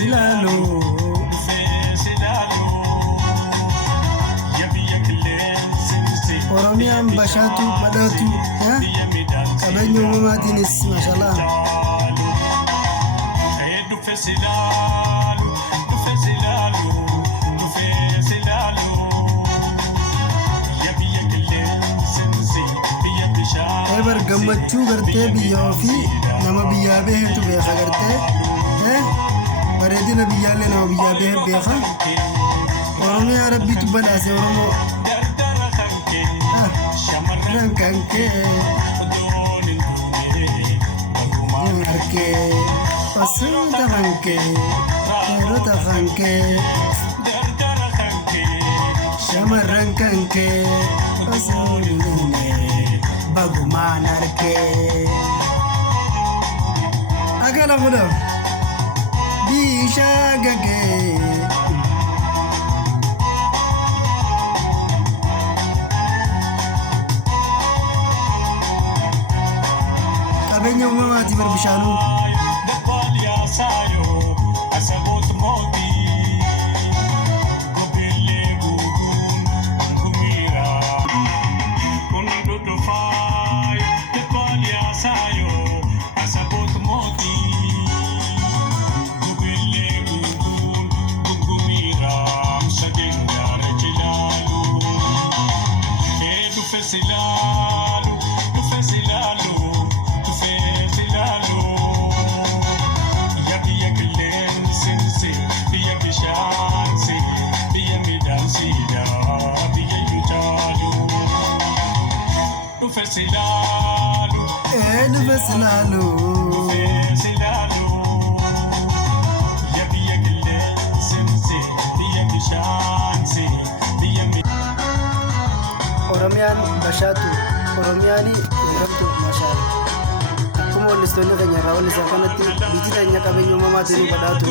silaalo. Oromiyaan bashaatu badhaatu qabeenya uumamaatiinis maashaallah. Eber gammachuu gartee biyya ofii nama biyyaa beehetu beeka gartee bareedina biyyaallee nama biyyaa beehe beeka. Oromiyaa rabbiitu badhaase Oromoo. Rankanke Arke Pasunta Ranke Rota Ranke Shama Rankanke Pasunta Baguman Arke Agala Muda Bisha Gage Qabeenya uumamaati barbishaanu. Selalu Oromiyaan bashaatu Oromiyaani eegamtu maashaallah. Akkuma wallistoonni keenya irraa wallisan kanatti biyyi teenya qabeenya uumamaatiin badhaatu.